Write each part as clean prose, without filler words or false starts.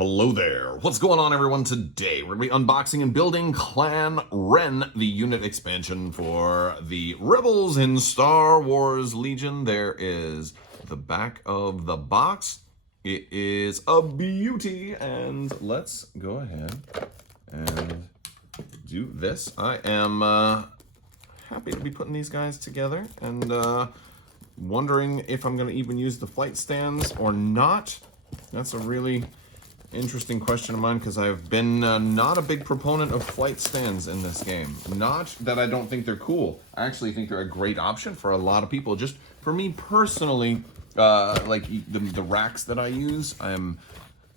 Hello there. What's going on, everyone? Today we're going to be unboxing and building Clan Wren, the unit expansion for the Rebels in Star Wars Legion. There is the back of the box. It is a beauty, and let's go ahead and do this. I am happy to be putting these guys together and wondering if I'm going to even use the flight stands or not. That's a really interesting question of mine, because I've been not a big proponent of flight stands in this game. Not that I don't think they're cool. I actually think they're a great option for a lot of people. Just for me personally, like the racks that I use, I'm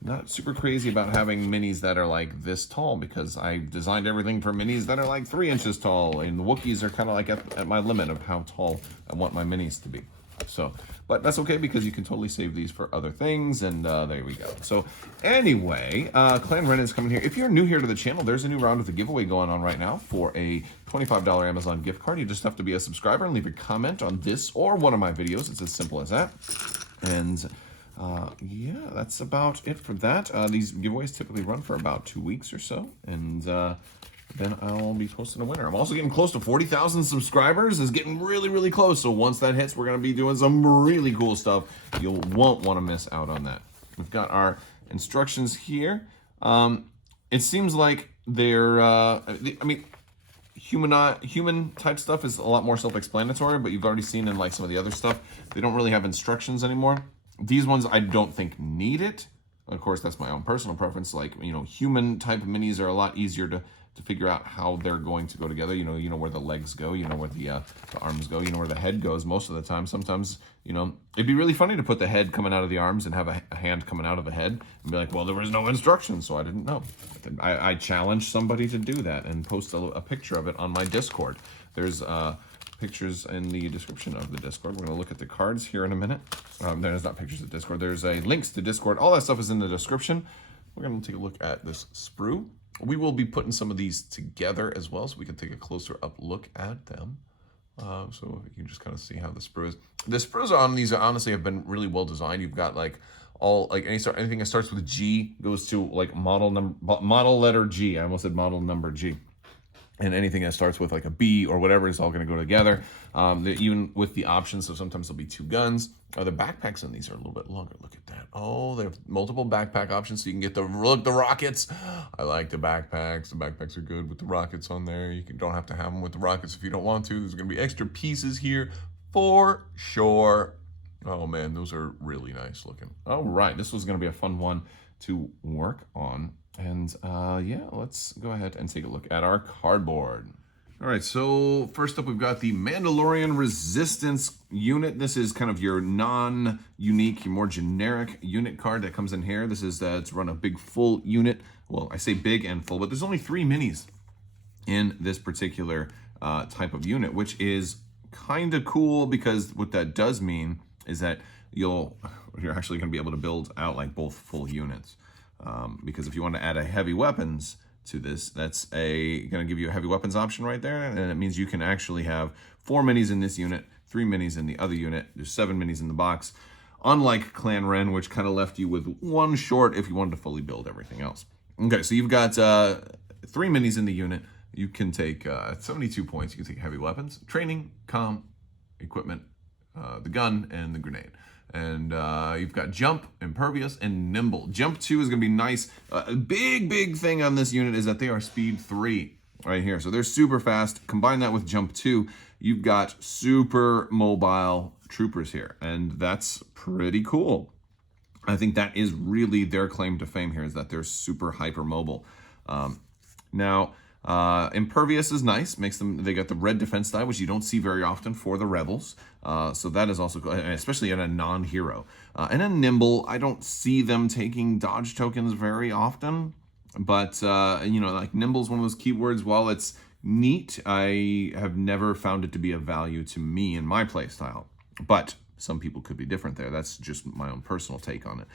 not super crazy about having minis that are like this tall, because I designed everything for minis that are like 3 inches tall, and the Wookiees are kind of like at my limit of how tall I want my minis to be. So, but that's okay, because you can totally save these for other things, and there we go. So anyway, Clan Wren is coming here. If you're new here to the channel, there's a new round of the giveaway going on right now for a $25 Amazon gift card. You just have to be a subscriber and leave a comment on this or one of my videos. It's as simple as that. And yeah, that's about it for that. These giveaways typically run for about 2 weeks or so, and then I'll be posting a winner. I'm also getting close to 40,000 subscribers. It's getting really, really close. So once that hits, we're going to be doing some really cool stuff. You won't want to miss out on that. We've got our instructions here. It seems like they're, I mean, human type stuff is a lot more self-explanatory, but you've already seen in like some of the other stuff, they don't really have instructions anymore. These ones I don't think need it. Of course, that's my own personal preference. Like, you know, human type minis are a lot easier to figure out how they're going to go together. You know where the legs go, you know where the arms go, you know where the head goes most of the time. Sometimes, you know, it'd be really funny to put the head coming out of the arms and have a hand coming out of the head and be like, well, there was no instructions, so I didn't know. I challenge somebody to do that and post a picture of it on my Discord. There's pictures in the description of the Discord. We're going to look at the cards here in a minute. There's not pictures of Discord. There's links to Discord. All that stuff is in the description. We're going to take a look at this sprue. We will be putting some of these together as well, so we can take a closer up look at them. So you can just kind of see how the sprue is. The sprues on these honestly have been really well designed. You've got like anything that starts with G goes to like model letter G. I almost said model number G. And anything that starts with like a B or whatever is all going to go together. Even with the options, so sometimes there'll be 2 guns. The backpacks on these are a little bit longer. Look at that. Oh, they have multiple backpack options, so you can get the rockets. I like the backpacks. The backpacks are good with the rockets on there. You don't have to have them with the rockets if you don't want to. There's going to be extra pieces here for sure. Oh man, those are really nice looking. All right, this was going to be a fun one to work on. And yeah, let's go ahead and take a look at our cardboard. All right, so first up, we've got the Mandalorian Resistance unit. This is kind of your non-unique, your more generic unit card that comes in here. This is to run a big full unit. Well, I say big and full, but there's only 3 minis in this particular type of unit, which is kind of cool, because what that does mean is that you're actually going to be able to build out like both full units. Because if you want to add a heavy weapons to this, that's going to give you a heavy weapons option right there, and it means you can actually have 4 minis in this unit, 3 minis in the other unit. There's 7 minis in the box, unlike Clan Wren, which kind of left you with 1 short if you wanted to fully build everything else. Okay, so you've got 3 minis in the unit. You can take 72 points. You can take heavy weapons, training, comm, equipment, the gun, and the grenade. And you've got jump, impervious, and nimble. Jump 2 is going to be nice. A big thing on this unit is that they are speed 3 right here. So they're super fast. Combine that with jump 2, you've got super mobile troopers here. And that's pretty cool. I think that is really their claim to fame here, is that they're super hyper mobile. Now, impervious is nice. They got the red defense die, which you don't see very often for the Rebels. So that is also cool, especially in a non-hero. And in nimble, I don't see them taking dodge tokens very often, but you know, like nimble is one of those keywords. While it's neat, I have never found it to be of value to me in my playstyle. But some people could be different there. That's just my own personal take on it.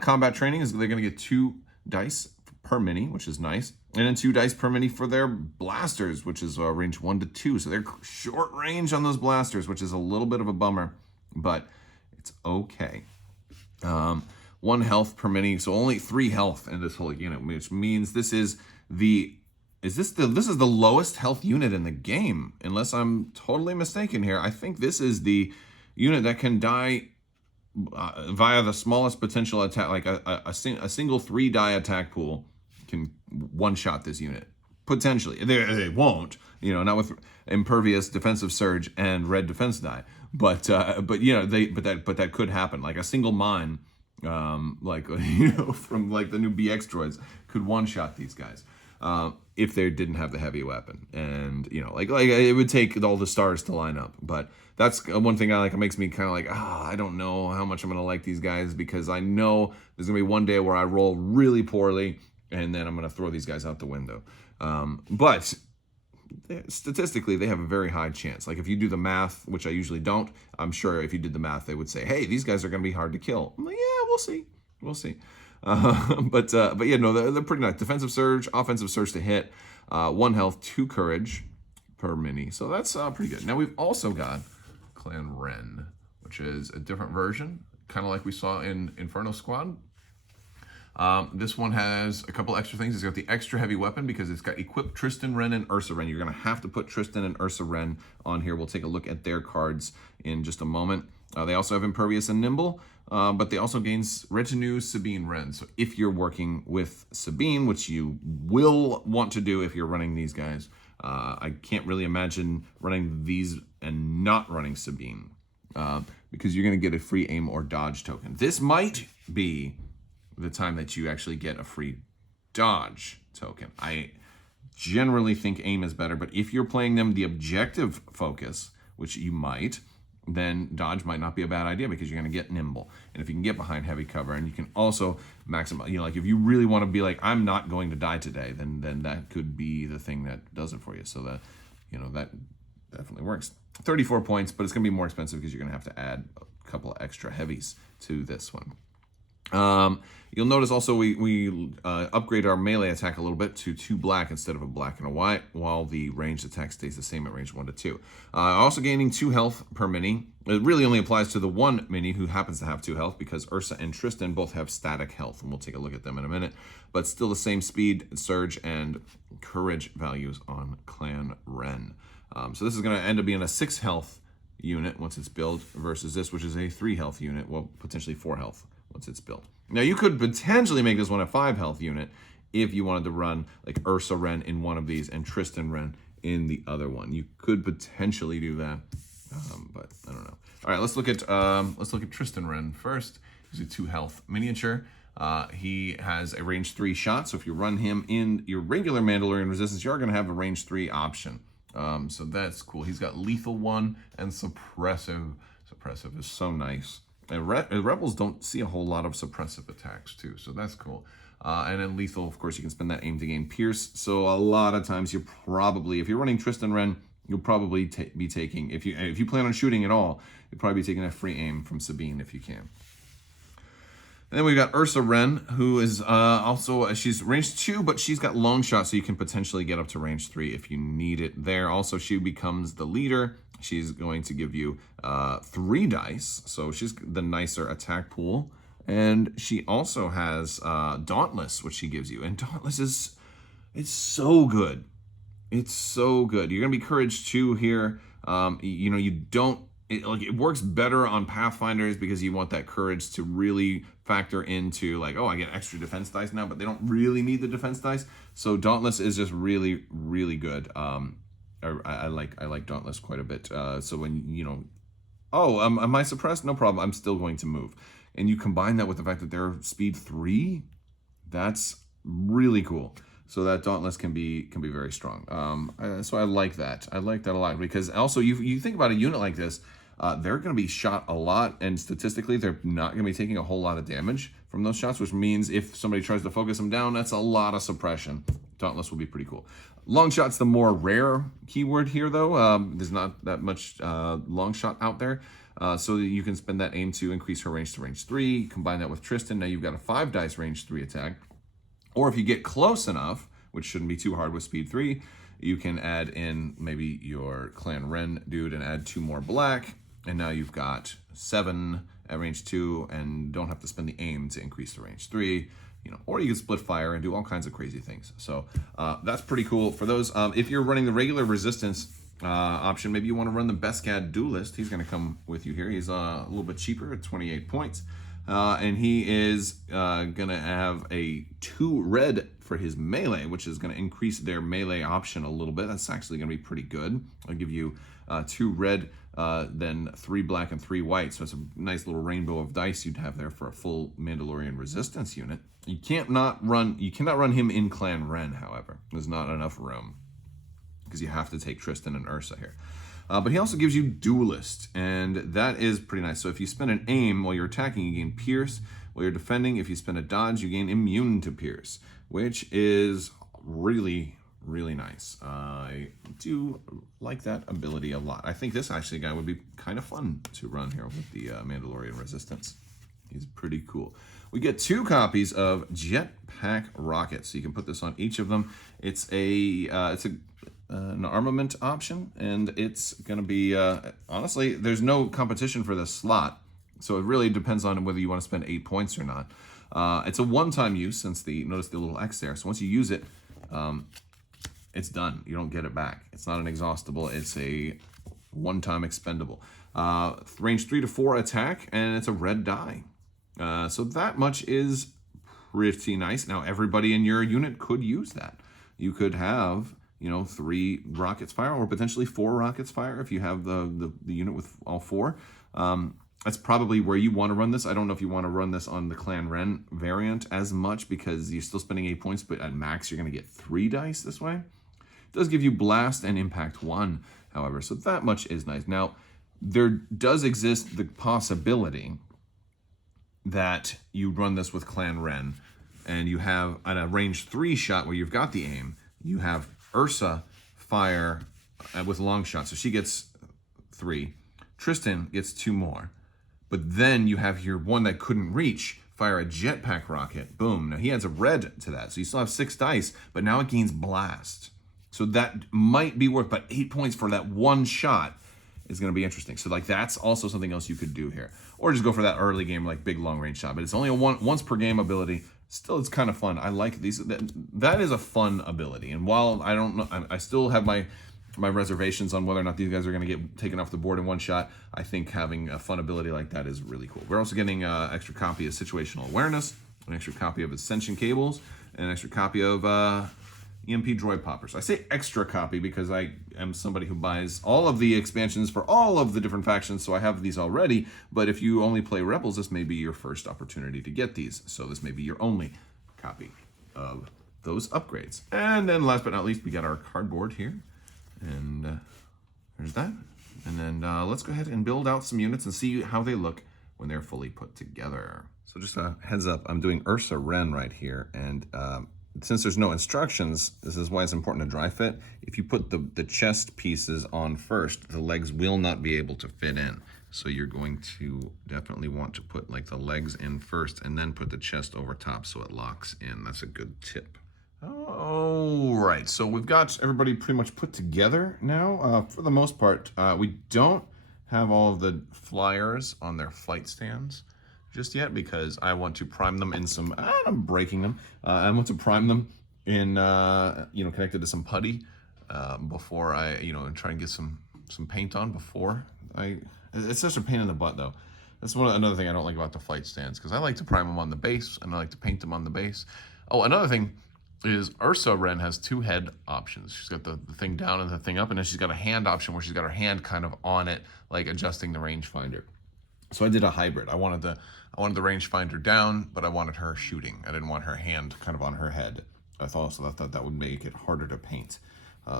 Combat training is they're going to get 2 dice per mini, which is nice. And then 2 dice per mini for their blasters, which is range 1 to 2. So they're short range on those blasters, which is a little bit of a bummer, but it's okay. 1 health per mini, so only 3 health in this whole unit, which means this is the this is the lowest health unit in the game, unless I'm totally mistaken here. I think this is the unit that can die via the smallest potential attack, like a single 3-die attack pool can one-shot this unit. Potentially. They won't, not with impervious, defensive surge, and red defense die. But that could happen. Like a single mine, from like the new BX droids could one-shot these guys. If they didn't have the heavy weapon, and like it would take all the stars to line up. But that's one thing I like. It makes me kind of like, I don't know how much I'm gonna like these guys, because I know there's gonna be one day where I roll really poorly, and then I'm gonna throw these guys out the window. But statistically, they have a very high chance. Like if you do the math, which I usually don't, I'm sure if you did the math, they would say, hey, these guys are gonna be hard to kill. I'm like, yeah, we'll see. But yeah, no, they're pretty nice. Defensive surge, offensive surge to hit, 1 health, 2 courage per mini. So that's pretty good. Now we've also got Clan Wren, which is a different version, kind of like we saw in Inferno Squad. This one has a couple extra things. It's got the extra heavy weapon because it's got equipped Tristan Wren and Ursa Wren. You're going to have to put Tristan and Ursa Wren on here. We'll take a look at their cards in just a moment. They also have Impervious and Nimble, but they also gains Retinue Sabine Wren. So if you're working with Sabine, which you will want to do if you're running these guys, I can't really imagine running these and not running Sabine, because you're going to get a free aim or dodge token. This might be the time that you actually get a free dodge token. I generally think aim is better, but if you're playing them the objective focus, which you might, then dodge might not be a bad idea, because you're going to get nimble. And if you can get behind heavy cover, and you can also maximize, like if you really want to be like, I'm not going to die today, then that could be the thing that does it for you. So that, that definitely works. 34 points, but it's going to be more expensive because you're going to have to add a couple of extra heavies to this one. You'll notice also we upgrade our melee attack a little bit to 2 black instead of a black and a white, while the ranged attack stays the same at range 1 to 2. Also gaining 2 health per mini. It really only applies to the one mini who happens to have 2 health, because Ursa and Tristan both have static health, and we'll take a look at them in a minute. But still the same speed, surge, and courage values on Clan Wren. So this is going to end up being a 6 health unit once it's built, versus this, which is a 3 health unit, well, potentially 4 health once it's built. Now, you could potentially make this one a 5 health unit if you wanted to run like Ursa Wren in one of these and Tristan Wren in the other one. You could potentially do that, but I don't know. All right, let's look at Tristan Wren first. He's a 2 health miniature. He has a range 3 shot, so if you run him in your regular Mandalorian Resistance, you're going to have a range 3 option. So that's cool. He's got lethal 1 and suppressive. Suppressive is so nice. And Rebels don't see a whole lot of suppressive attacks too, so that's cool. And then lethal, of course, you can spend that aim to gain Pierce. So a lot of times you probably, if you're running Tristan Wren, you'll probably be taking, if you plan on shooting at all, you'll probably be taking a free aim from Sabine if you can. And then we've got Ursa Wren, who is also, she's range 2, but she's got long shot, so you can potentially get up to range 3 if you need it there. Also, she becomes the leader. She's going to give you 3 dice, so she's the nicer attack pool. And she also has Dauntless, which she gives you. And Dauntless it's so good. It's so good. You're going to be Courage 2 here. You don't, it works better on Pathfinders because you want that courage to really factor into like, oh, I get extra defense dice now, but they don't really need the defense dice. So Dauntless is just really, really good. I like Dauntless quite a bit. So when, am I suppressed? No problem. I'm still going to move. And you combine that with the fact that they're speed 3, that's really cool. So that Dauntless can be very strong. So I like that. I like that a lot because also you think about a unit like this, they're going to be shot a lot, and statistically they're not going to be taking a whole lot of damage from those shots, which means if somebody tries to focus them down, that's a lot of suppression. Dauntless will be pretty cool. Long shot's the more rare keyword here, though. There's not that much long shot out there. So you can spend that aim to increase her range to range 3. Combine that with Tristan. Now you've got a 5 dice range 3 attack. Or if you get close enough, which shouldn't be too hard with speed 3, you can add in maybe your Clan Wren dude and add 2 more black. And now you've got 7 at range 2 and don't have to spend the aim to increase the range 3. You know, or you can split fire and do all kinds of crazy things. So that's pretty cool for those. If you're running the regular resistance option, maybe you want to run the Beskad Duelist. He's going to come with you here. He's a little bit cheaper at 28 points. And he is going to have a 2 red for his melee, which is going to increase their melee option a little bit. That's actually going to be pretty good. I'll give you 2 red, then 3 black and 3 white. So it's a nice little rainbow of dice you'd have there for a full Mandalorian Resistance unit. You cannot run him in Clan Wren, however. There's not enough room because you have to take Tristan and Ursa here. But he also gives you Duelist, and that is pretty nice. So if you spend an aim while you're attacking, you gain Pierce. While you're defending, if you spend a dodge, you gain Immune to Pierce, which is really, really nice. I do like that ability a lot. I think this actually guy would be kind of fun to run here with the Mandalorian Resistance. He's pretty cool. We get 2 copies of Jetpack Rockets, so you can put this on each of them. It's an armament option, and it's going to be, honestly, there's no competition for this slot, so it really depends on whether you want to spend 8 points or not. It's a one-time use, since notice the little X there, so once you use it, it's done. You don't get it back. It's not an exhaustible, it's a one-time expendable. Range 3 to 4 attack, and it's a red die. So that much is pretty nice. Now, everybody in your unit could use that. You could have, you know, 3 rockets fire, or potentially 4 rockets fire if you have the unit with all 4. That's probably where you want to run this. I don't know if you want to run this on the Clan Wren variant as much, because you're still spending 8 points, but at max you're going to get 3 dice this way. It does give you Blast and Impact 1, however, so that much is nice. Now, there does exist the possibility that you run this with Clan Wren, and you have at a range 3 shot where you've got the aim, you have Ursa fire with long shot, so she gets 3. Tristan gets 2 more. But then you have your one that couldn't reach fire a Jetpack Rocket. Boom. Now he adds a red to that, so you still have 6 dice, but now it gains Blast. So that might be worth, but 8 points for that one shot is going to be interesting. So like that's also something else you could do here, or just go for that early game like big long range shot. But it's only a once per game ability. Still, it's kind of fun. I like these. That is a fun ability. And while I don't know, I still have my reservations on whether or not these guys are going to get taken off the board in one shot. I think having a fun ability like that is really cool. We're also getting an extra copy of Situational Awareness, an extra copy of Ascension Cables, and an extra copy of EMP Droid Poppers. I say extra copy because I am somebody who buys all of the expansions for all of the different factions, so I have these already. But if you only play Rebels, this may be your first opportunity to get these. So this may be your only copy of those upgrades. And then last but not least, we got our cardboard here. And there's that. And then let's go ahead and build out some units and see how they look when they're fully put together. So just a heads up, I'm doing Ursa Wren right here. And since there's no instructions, this is why it's important to dry fit. If you put the chest pieces on first, the legs will not be able to fit in. So you're going to definitely want to put like the legs in first and then put the chest over top so it locks in. That's a good tip. All right, so we've got everybody pretty much put together now. For the most part, we don't have all of the flyers on their flight stands just yet because I want to prime them in some, I'm breaking them. I want to prime them in, connected to some putty before I, try and get some paint on before it's such a pain in the butt though. That's another thing I don't like about the flight stands, because I like to prime them on the base and I like to paint them on the base. Oh, another thing is Ursa Wren has 2 head options. She's got the thing down and the thing up, and then she's got a hand option where she's got her hand kind of on it, like adjusting the rangefinder. So I did a hybrid. I wanted the rangefinder down, but I wanted her shooting. I didn't want her hand kind of on her head. I thought that would make it harder to paint.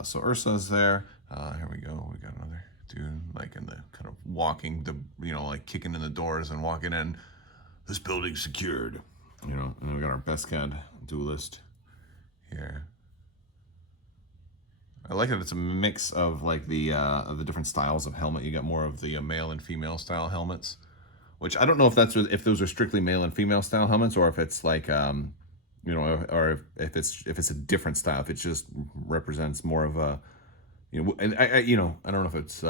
So Ursa's there. Here we go. We got another dude like in the kind of walking, like kicking in the doors and walking in. This building's secured. And then we got our Beskad Duelist here. I like that it's a mix of like the different styles of helmet. You got more of the male and female style helmets, which I don't know if those are strictly male and female style helmets, or if it's like or if it's a different style. If it just represents more of a and I don't know if it's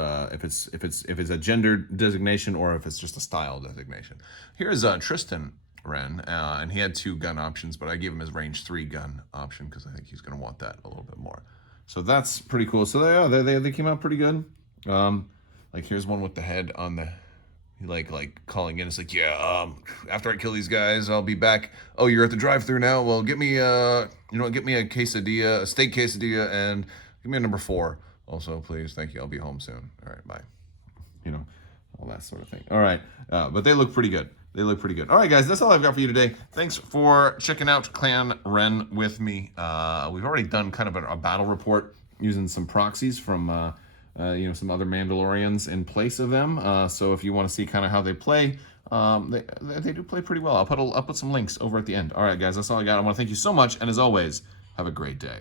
a gender designation or if it's just a style designation. Here's Tristan Wren, and he had 2 gun options, but I gave him his range 3 gun option because I think he's going to want that a little bit more. So that's pretty cool. So they came out pretty good. Like here's one with the head on the, like calling in. It's like, yeah, after I kill these guys, I'll be back. Oh, you're at the drive-thru now? Well, get me get me a quesadilla, a steak quesadilla, and give me a number 4. Also, please, thank you. I'll be home soon. All right, bye. All that sort of thing. All right, but they look pretty good. They look pretty good. All right, guys, that's all I've got for you today. Thanks for checking out Clan Wren with me. We've already done kind of a battle report using some proxies from some other Mandalorians in place of them. So if you want to see kind of how they play, they do play pretty well. I'll put some links over at the end. All right, guys, that's all I got. I want to thank you so much, and as always, have a great day.